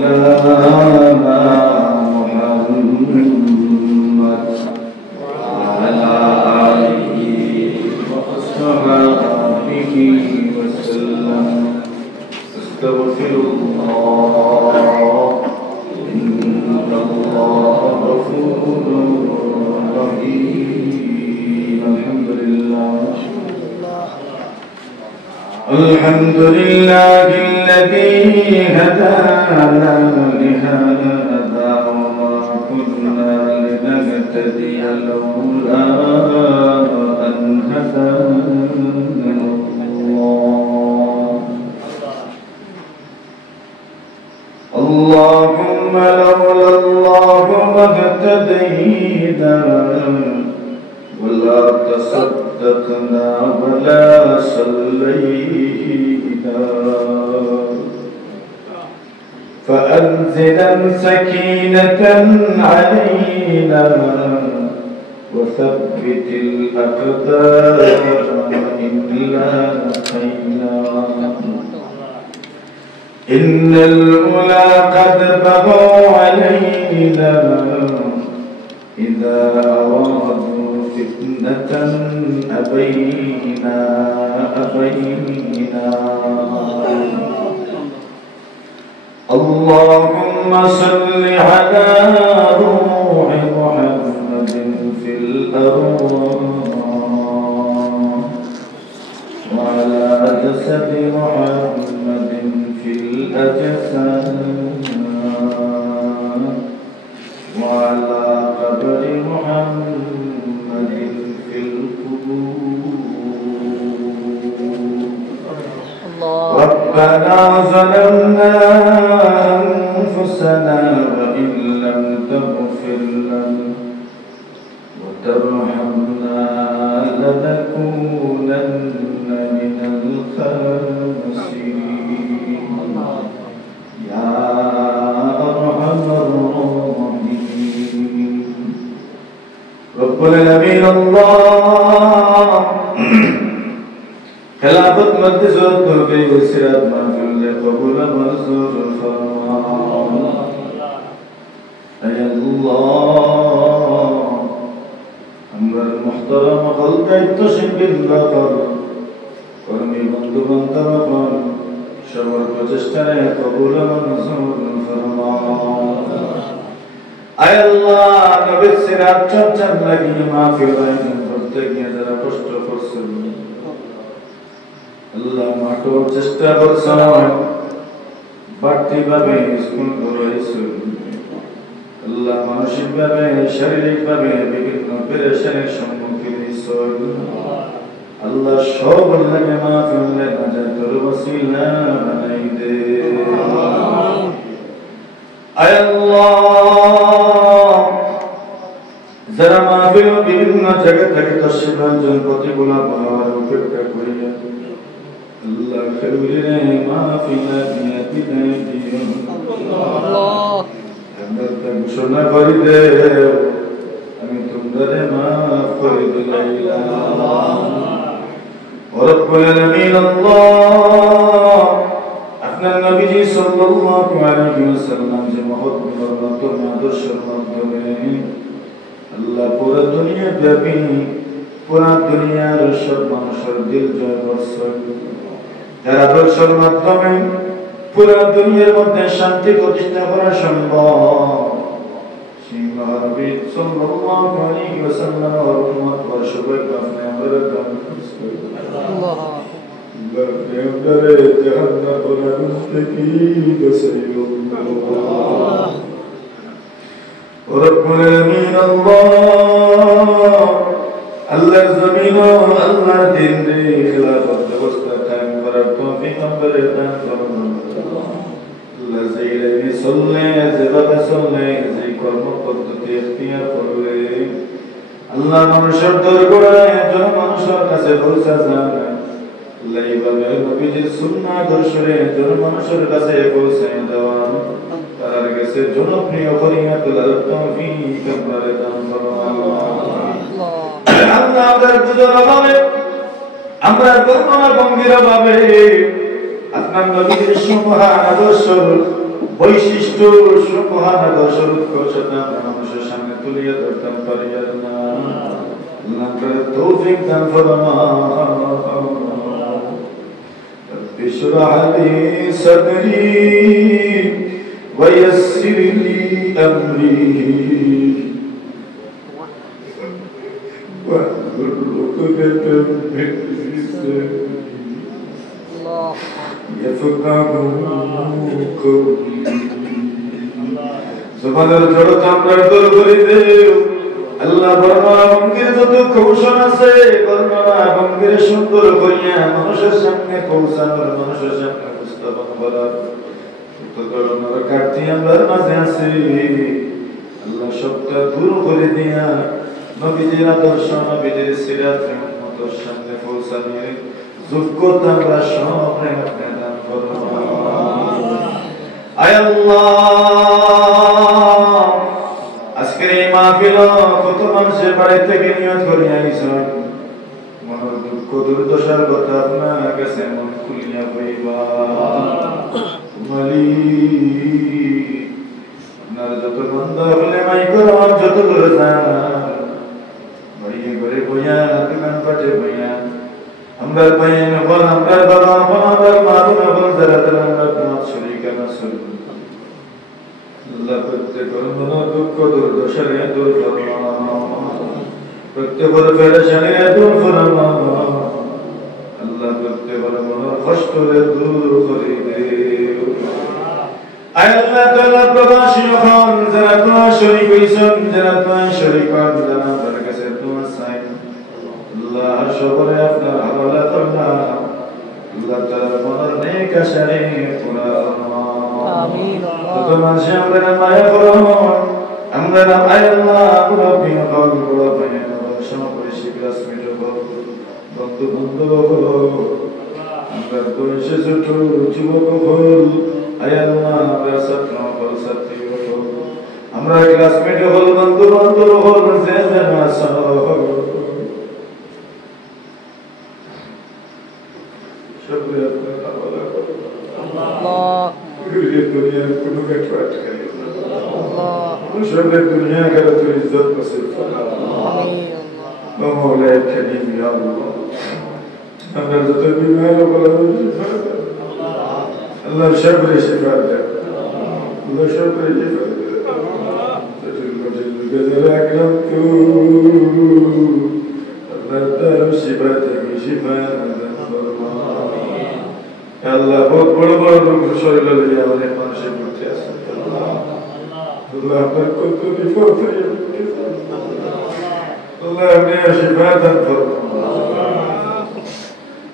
مولانا محمد وعلى آله وصحبه وسلم استغفر الله إن الله غفور رحيم الحمد لله الذي هدانا لهذا وما كنا لنهتدي لولا أن هدانا الله اللهم لولا الله ما اهتدينا ولا تصدقنا ولا صلينا فأنزلا سكينة علينا وثبت الأقدام إن لاقينا إن الأولى قد بغوا علينا إذا أرادوا فتنة أبينا اللهم صل على روح محمد في الأرواح وعلى جسد محمد في الأجساد وعلى قبر محمد في القبور ربنا ظلمنا أنفسنا وإن لم تغفر لنا وترحمنا لنكونن من الخاسرين يا أرحم الراحمين رب العالمين الله خلافت مجلس التوبه والسرات محفل قبول منصور الفرمان يا الله أمر المحترم خلق التشم بالبقر ورمي بندو بندرقان شور بجشتني قبول منصور الفرمان أي الله نبي السرات چمچن لگی معافی غائن فرتگی ذرا پشت فرسل আল্লাহ মাঠো চেষ্টা করছেন বাড়তি ভাবে স্কুল করেছেন আল্লাহ মানসিক ভাবে শারীরিক ভাবে বিভিন্ন পেরেশানির সম্মুখীন হয়েছেন আল্লাহ সব লাগে মাফ করে নাজাতের ওসিলা বানাই দে আয় আল্লাহ যারা মাহফিল বিভিন্ন জায়গা থেকে তশরিফ আনছেন প্রতিগুলা বলার উপেক্ষা করিয়া Allah khairina maafina biyatina diyo Allah আমরা তা ঘোষণা করি দে আমি তোমাদের মাফ করে দিলাম রব্বুল আলামিন আল্লাহ আপনার নবীজি সাল্লাল্লাহু আলাইহি ওয়াসাল্লাম যে মহৎ গুণগত আদর্শের মাধ্যমে আল্লাহ পুরো দুনিয়া ব্যাপী পুরো দুনিয়ার সব মানুষের দিল জয় করছেন যারা আদর্শের মাধ্যমে পুরো দুনিয়ার মধ্যে শান্তি প্রতিষ্ঠা করা সম্ভব সেই নবী সাল্লাল্লাহু আলাইহি ওয়াসাল্লাম এর উম্মত ও সবাইকে আপনি আমাদের দান করুন আল্লাহ গফরে জাহান্নাম মুস্তাকি বসাইল্লাহ রব্বুল আলামিন আল্লাহ আল্লাহ জমিন ও আল্লাহ দিন রে খিলাফত ব্যবস্থা কায়েম করার তৌফিক আমাদের দান করুন আল্লাহ যেইভাবে চললে যেভাবে চললে যে কর্ম পদ্ধতি ইখতিয়ার করলে আল্লাহ মানুষের দরবারে জন মানুষের কাছে পৌঁছা যায় আল্লাহ এইভাবে নবীজির সুন্নাহ দর্শনে জন মানুষের কাছে পৌঁছে দেওয়া তার কাছে জনপ্রিয় করিয়া তোলার তৌফিক আমাদের দান করুন আল্লাহ আমাদের বুঝার অভাবে আমরা কর্মনা গম্ভীর ভাবে আপনার নবীর সুমহান আদর্শ বৈশিষ্ট্য সুবহানাল্লাহ দর্শন করছাতা মানুষের সামনে তুলিয়ে ধরতাম পারি আল্লাহ আল্লাহ করে তৌফিক দান ফরমাও বিশরাহ লি সাদরি ওয়া ইয়াসসির লি আমরি ওয়া উকদাতাম মিন লিসানি আল্লাহ يفقهوا قولي সুবহানাল্লাহ জোরে চামড়ার দর করে দেও আল্লাহ বর্ণনা ভঙ্গির যত কৌশল আছে বর্ণনা ভঙ্গির সুন্দর করিয়া মানুষের সামনে পৌঁছানোর মানুষের সামনে উপস্থাপন করার উপকরণের ঘাটতি আমার মাঝে আছে আল্লাহ সবটা দূর করে দিয়া নবীজির আদর্শ নবীজির সিরাত উম্মতের সামনে পৌঁছানোর যোগ্যতা আমরা সব আপনি দান করুন আয় আল্লাহ আজকের এই মাহফিল কত মানুষের বাড়ি থেকে নিয়ত করে আইছেন মনের দুঃখ দুর্দশার কথা আপনার কাছে মন খুলিয়া কইবা মালিক আপনার যত বান্দা হলে মাই করো যত করে যান বাড়িয়ে করে বইয়া দোকান পাটে বইয়া আমরা বাইন বল আমরা বাবা বল আমরা মা বল যারা যারা আমরা নামাজ শরীক নামাজ শরীক আল্লাহ প্রত্যেক মন দুঃখ দুর্দশা দূর ফরমাও প্রত্যেক পেরেশানি দূর ফরমাও আল্লাহ প্রত্যেক মন কষ্ট দূর করে দেও আয় আল্লাহ তাআলা প্রবাসী হন যারা তোমার শরীক হইছেন যারা তোমার শরীক হন যারা আপনার কাছে তোমার চাই আল্লাহ সবরে আপনার হাওয়ালা করলাম আল্লাহ তাআলা মনের নেক আশারে পুরা আমিন তো মানুষে আমরা মায়া করুন আমরা আয় আল্লাহ রব্বি হল বড় ভাইয়া সমপরিশী ক্লাসমেট হল বন্ধু বান্ধব হল আমরা বয়সে ছোট যুবক হল আয় আল্লাহ আমরা ছাত্র হল ছাত্রী হল আমরা ক্লাসমেট হল বন্ধু বান্ধব হল যে যেন আসল শুকরিয়া আল্লাহ আল্লাহ ये दुनिया को नुकट वाट करे अल्लाह शुक्र दुनिया का तो इज्जत नसीब फरमा आमीन अल्लाह मौला करीम या अल्लाह हमरा तो बीमार हो गया अल्लाह शुक्र शिफा दे अल्लाह शुक्र शिफा दे जल अकरम तू अल्लाह तार शिफा दे शिफा আল্লাহ বহুত বড় বড় রোগ শরীর লইয়া অনেক মানুষের মধ্যে আছে আল্লাহ আল্লাহ আপনার কত বিপদ হয়ে গেছে আল্লাহ আপনি শিফা দান করুন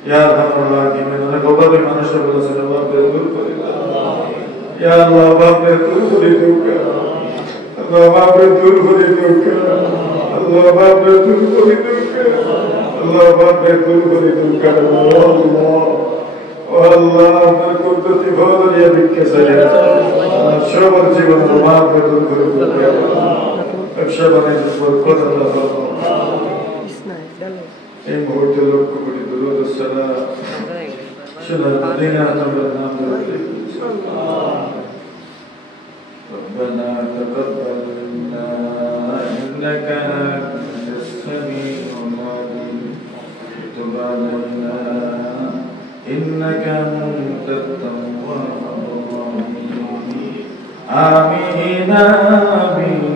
ইয়া আল্লাহ কিমে মানে বাবা মানুষের বলেছেন বাবা দূর করে ইয়া আল্লাহ বাবা দূর করে দাও আল্লাহ বাবা দূর করে দাও আল্লাহ বাবা দূর করে দাও আল্লাহ বাবা দূর করে দাও আল্লাহ والله আমার কুদরতি ভরিয়া দিকে সাইয়া সবার জীবন মাফ করে দাও সবাই বরকত আল্লাহ এই মুহূর্তে লক্ষ্য করি দুরূদ সালাম শোনা দিনা তোমার নাম ধরে ربنا تقبل منا انك انت السميع العليم وتب علينا إنك أنت التواب الرحيم آمين آمين